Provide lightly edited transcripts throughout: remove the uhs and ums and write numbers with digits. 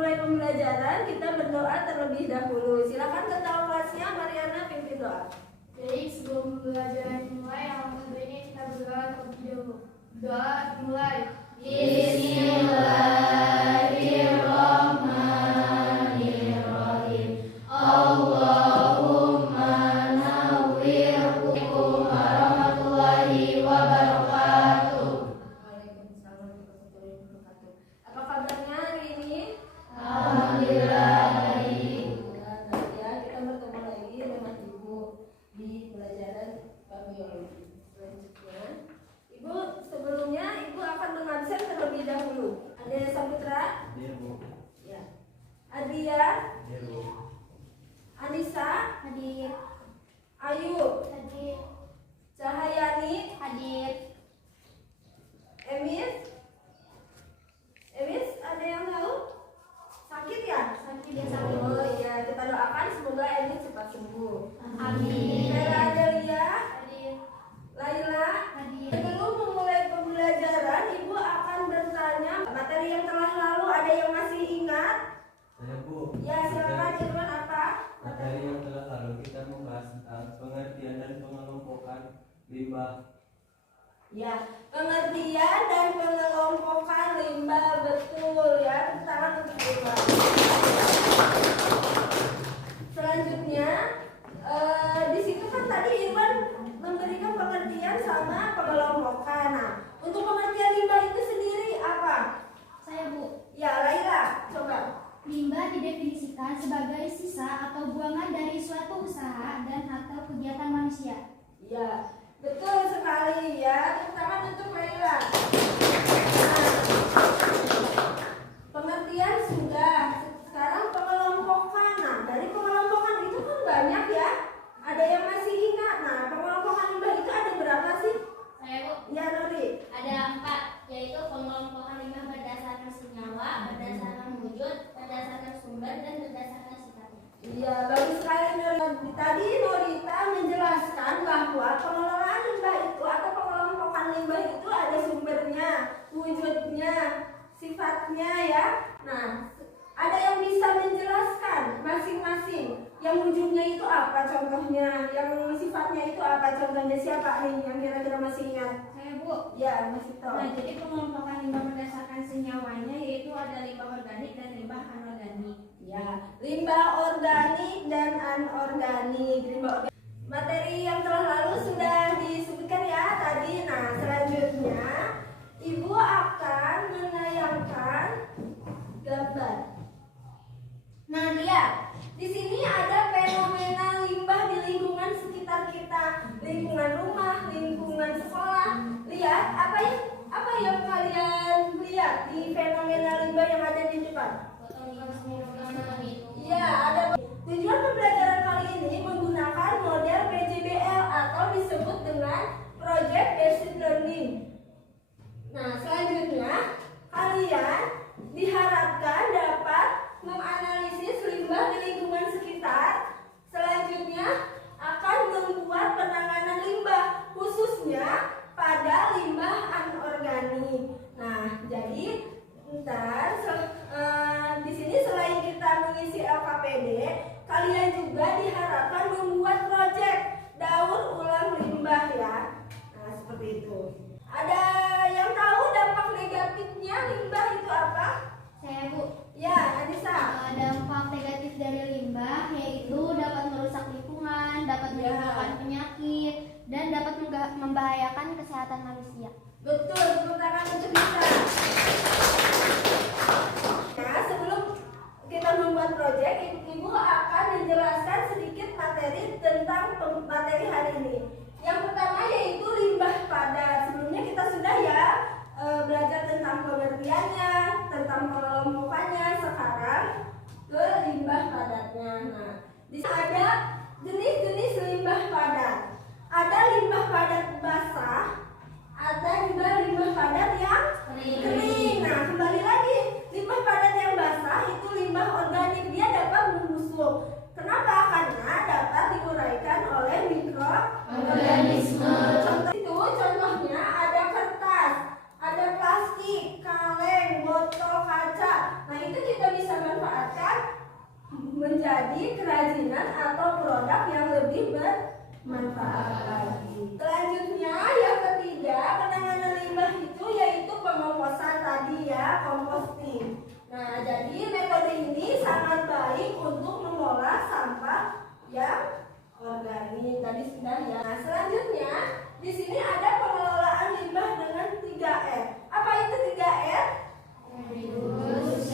mulai pembelajaran, kita berdoa terlebih dahulu. Silakan ketua kelasnya Mariana pimpin doa. Jadi sebelum pembelajaran dimulai, alhamdulillah ini kita berdoa terlebih dahulu. Doa dimulai. Bismillahirrahmanirrahim. Allahumma nawwir bikum warahmatullahi wabarakatuh. Waalaikumsalam warahmatullahi wabarakatuh. Apa kabarnya hari ini? Alhamdulillah baik. Ya, kita bertemu lagi dengan Ibu di pelajaran biologi. Selanjutnya, Ibu sebelumnya Ibu akan mengabsen terlebih dahulu. Ada Saputra? Hadir, Bu. Ya. Adia? Hadir, Bu. Anissa? Hadir. Ayu? Hadir. Cahayani? Hadir. Emis? Emis, ada yang tahu? Sakit ya? Sakit ya, sakit. Oh iya, kita doakan semoga Emis cepat sembuh. Amin. Vera Adelia? Hadir. Laila? Hadir. Sebelum memulai pembelajaran, Ibu akan bertanya materi yang telah lalu. Ada yang masih ingat? Saya, Bu. Ya, silakan Irwan apa? Materi yang telah lalu kita membahas tentang pengertian dan pengelompokan limbah. Ya, pengertian dan pengelompokan limbah, betul ya. Tangan untuk Irwan. Selanjutnya, di situ kan tadi Irwan memberikan pengertian sama pengelompokan. Nah, untuk pengertian limbah itu sendiri apa? Saya, Bu. Ya, Laila, coba. Limbah didefinisikan sebagai sisa atau buangan dari suatu usaha dan atau kegiatan manusia. Ya, betul sekali ya. Tepuk tangan untuk Laila. Nah, pengertian sudah. Sekarang pengelompokan. Nah, dari pengelompokan itu kan banyak ya. Ada yang masih ingat. Nah, pengelompokan limbah itu ada berapa sih? Saya, Bu, Ya, Nuri. ada 4, yaitu pengelompokan limbah berdasarkan senyawa, berdasarkan wujud, berdasarkan sumber, dan berdasarkan sifatnya. Iya, bagus sekali Nuri. Tadi Norita menjelaskan bahwa pengelolaan limbah itu atau pengelompokan limbah itu ada sumbernya, wujudnya, sifatnya ya. Nah, ada yang bisa menjelaskan masing-masing. Yang wujudnya itu apa contohnya? Yang sifatnya itu apa contohnya? Siapa nih yang kira-kira masih ingat? Saya, Bu. Ya, masih tahu. Nah, jadi pengelompokan limbah berdasarkan senyawanya yaitu ada limbah organik dan limbah anorganik. Ya, limbah organik dan anorganik. Materi yang telah lalu sudah disebutkan ya tadi. Nah, selanjutnya Ibu akan menayangkan gambar. Nah, lihat. Di sini ada fenomena limbah di lingkungan sekitar kita, lingkungan rumah, lingkungan sekolah. Lihat apa yang kalian lihat di fenomena limbah yang ada di depan? Ya, ada. Tujuan pembelajaran kali ini menggunakan model PJBL atau disebut dengan Project Based Learning. Nah, selanjutnya kalian diharapkan dapat menganalisis limbah di lingkungan sekitar. Selanjutnya akan membuat penanganan limbah khususnya pada limbah anorganik. Nah, jadi di sini selain kita mengisi LKPD, kalian juga diharapkan membuat proyek daur ulang limbah ya. Nah, seperti itu. Ada yang tahu dampak negatifnya limbah itu apa? Saya, Bu. Ya, Anissa. Dampak negatif dari limbah yaitu dapat merusak lingkungan, dapat menimbulkan penyakit, dan dapat membahayakan kesehatan manusia. Betul, tepuk tangan untuk Nisa. Nah, sebelum kita membuat proyek, Ibu akan menjelaskan sedikit materi tentang materi hari ini. Yang pertama yaitu limbah padat. Sebelumnya kita sudah ya belajar tentang pengertiannya, tentang pengelompokannya. Sekarang ke limbah padatnya. Nah, di sini ada jenis-jenis limbah padat. Ada limbah padat basah, ada juga limbah padat yang kering. Nah, kembali lagi, limbah padat yang basah itu limbah organik, dia dapat membusuk. Kenapa? Karena dapat diuraikan oleh mikroorganisme. Contohnya ada kertas, ada plastik, kaleng, botol kaca. Nah, itu kita bisa menjadi kerajinan atau produk yang lebih bermanfaat lagi. Selanjutnya yang ketiga, penanganan limbah itu yaitu pengomposan tadi ya, composting. Nah, jadi metode ini sangat baik untuk mengolah sampah yang organik tadi sudah ya. Nah, selanjutnya di sini ada pengelolaan limbah dengan 3R. Apa itu 3R? Reuse,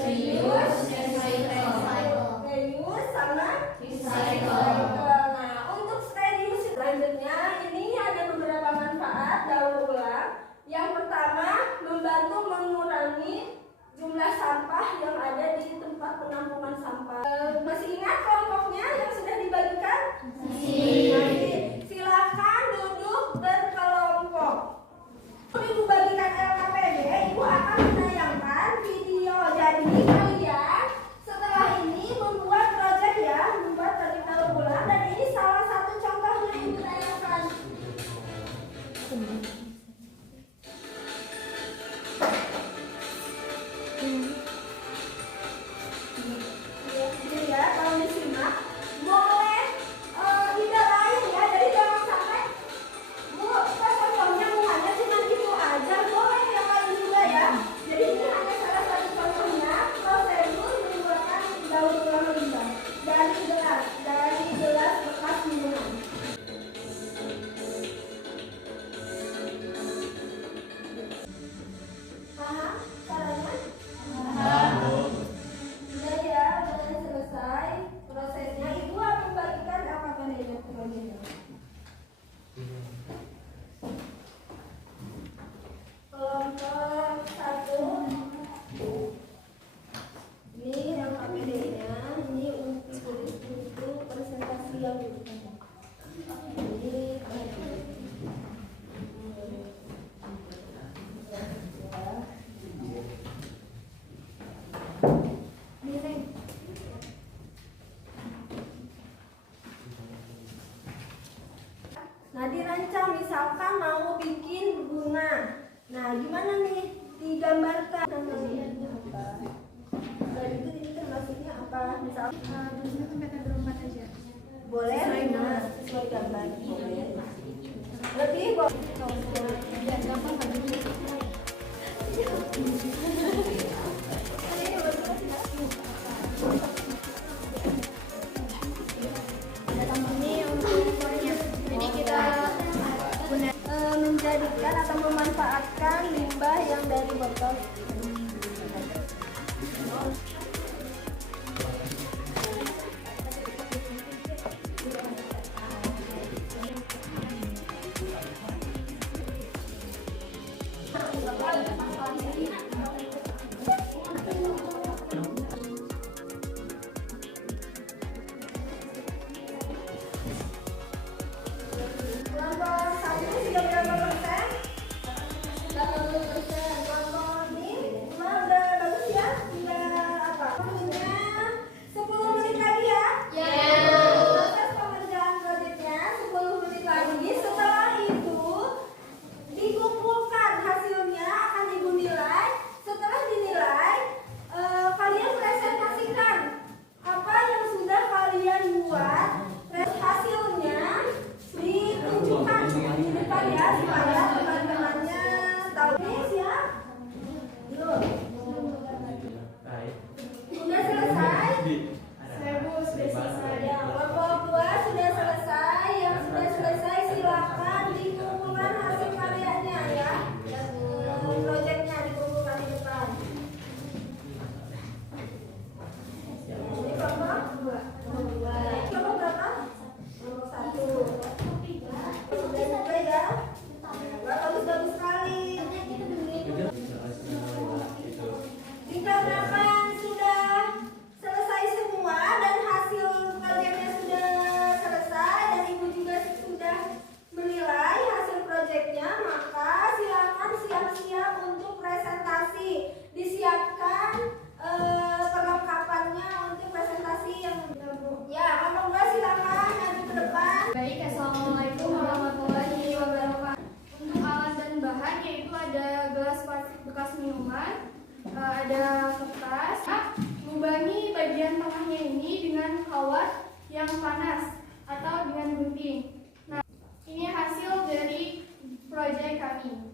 sama recycle. Nah, untuk reuse selanjutnya ini ada beberapa manfaat daur ulang. Yang pertama, membantu mengurangi jumlah sampah yang ada di tempat penampungan sampah. Masih ingat kelompoknya yang sudah dibagikan? Masih. Silakan duduk berkelompok. Ibu bagikan LKPD, Ibu akan menayangkan video. Jadi kalian setelah ini membuat proyek ya, membuat proyek daur ulang, dan ini salah satu contohnya Ibu tayangkan. Ini ya, kalau disimak boleh tidak lain ya, jadi jangan sampai Bu, contohnya hanya cuma itu aja, boleh yang lain juga ya. Jadi ini hanya salah satu contohnya prosedur membuatkan daur ulang limbah dari gelas bekas minuman. Paham caranya? Sudah ya, sudah selesai prosesnya. Ibu akan bagikan LKPD-nya selanjutnya. Kelompok 1 ini LKPD-nya, ini untuk presentasi yang ini nah, dirancang misalkan mau bikin bunga. Nah, gimana nih? Digambarkan namanya apa? Dan itu ini termasuknya apa? Misalnya sampai ke 4 aja. boleh Mas, sesuai gambar. Boleh. Lebih boleh. Jadi kita menjadikan atau memanfaatkan limbah yang dari botol. Kelompok 1 sudah berapa persen? 80%. Kelompok ini udah bagus ya? Sudah apa? Waktunya 10 menit lagi ya? Proses pengerjaan proyeknya 10 menit lagi. Setelah itu dikumpulkan hasilnya, akan Ibu nilai. Setelah dinilai, kalian presentasikan apa yang sudah kalian buat. Hasilnya ditunjukkan di depan ya, supaya teman-temannya tahu. Ya, belum. Sudah selesai? Sudah selesai. Ya, kelompok 2 sudah selesai. Yang sudah selesai silakan dikumpulkan hasil karyanya ya. Proyeknya dikumpulkan di depan. Ini kelompok 2. Kelompok berapa? Kelompok 1. Sudah selesai ya? Bagus-bagus sekali. Dikarenakan sudah selesai semua dan hasil proyeknya sudah selesai dan Ibu juga sudah menilai hasil proyeknya, maka silakan siap-siap untuk presentasi. Disiapkan perlengkapannya untuk presentasi yang ya, kelompok 2 silakan maju ke depan. Baik, assalamualaikum warahmatullahi wabarakatuh. Untuk alat dan bahan yaitu ada gelas plastik bekas minuman, ada kertas. Lubangi bagian tengahnya ini dengan kawat yang panas atau dengan gunting. Nah, ini hasil dari proyek kami.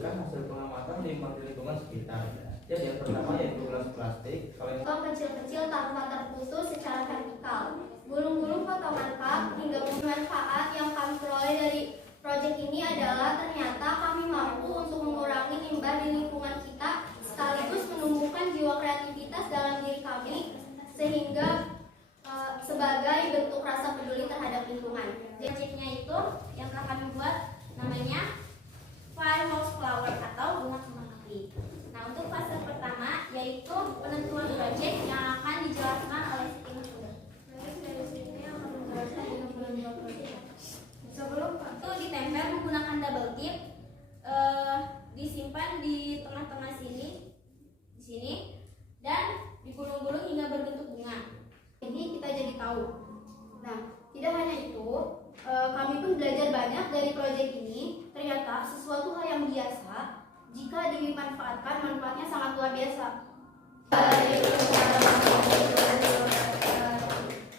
Kan hasil pengamatan limbah di lingkungan sekitar. Jadi yang pertama yaitu gelas plastik. Kalau yang Potong kecil-kecil tanpa terputus secara vertikal. Gulung-gulung potongan cup hingga manfaat yang kami peroleh dari proyek ini adalah ternyata kami mampu untuk mengurangi limbah di lingkungan kita sekaligus menumbuhkan jiwa kreativitas dalam diri kami sehingga sebagai bentuk rasa peduli terhadap lingkungan. Proyeknya itu yang telah kami buat namanya Firehouse Flower atau bunga kembang api. Nah, untuk fase pertama yaitu penentuan proyek yang akan dijelaskan oleh Siti Mahfudah. Sebelum Itu ditempel menggunakan double tip, disimpan di tengah-tengah sini, di sini, dan digulung-gulung hingga berbentuk bunga. Ini kita jadi tahu. Nah, tidak hanya itu, kami pun belajar banyak dari proyek ini. Ternyata sesuatu hal yang biasa jika dimanfaatkan manfaatnya sangat luar biasa.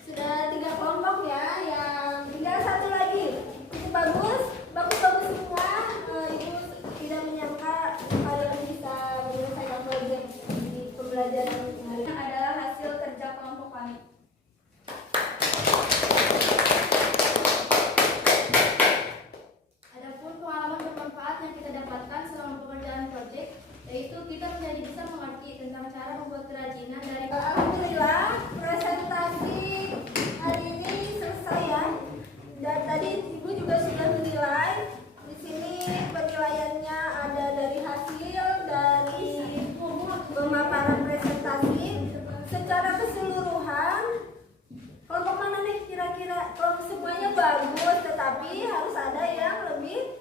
Sudah 3 kelompok ya, yang tinggal 1 lagi. Itu bagus semua. Ibu tidak menyangka kalian bisa menyelesaikan proyek di pembelajaran hari ini. Adalah hasil kerja kelompok kami. Adapun pengalaman bermanfaat yang kita dapatkan selama pekerjaan proyek, yaitu kita menjadi bisa mengerti tentang cara membuat kerajinan dari Alhamdulillah presentasi hari ini selesai ya. Dan tadi ibu juga sudah menilai. Di sini penilaiannya ada dari hasil dari pemaparan presentasi secara keseluruhan. Kelompok mana nih kira-kira? Kelompok semuanya bagus, tetapi harus ada yang lebih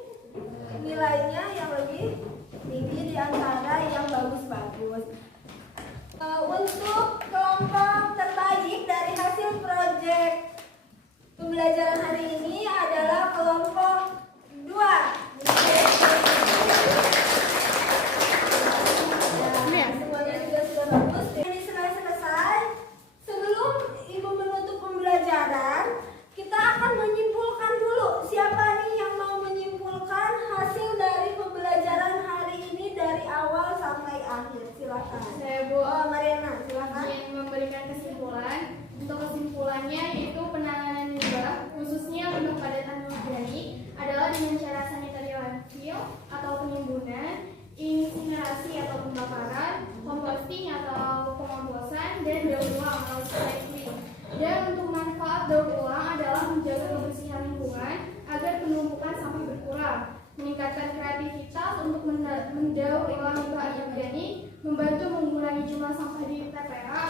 nilainya yang lebih tinggi di antara yang bagus-bagus. Untuk kelompok terbaik dari hasil proyek pembelajaran hari ini adalah kelompok 2. Semuanya juga sudah bagus. Ini selesai. Sebelum ibu menutup pembelajaran, kita akan menyimpulkan dulu. Siapa nih yang mau menyimpulkan hasil dari pembelajaran hari ini dari awal sampai akhir? Silakan. Saya Bu Mariana, silakan. ingin memberikan kesimpulan. Untuk kesimpulannya yaitu penanganan limbah khususnya limbah padat organik adalah dengan cara sanitary landfill atau penimbunan, insinerasi atau pembakaran, composting atau pengomposan, dan daur ulang atau recycling. Dan untuk manfaat daur ulang adalah menjaga kebersihan lingkungan agar penumpukan sampah berkurang, meningkatkan kreativitas untuk mendaur ulang limbah organik, membantu mengurangi jumlah sampah di TPA,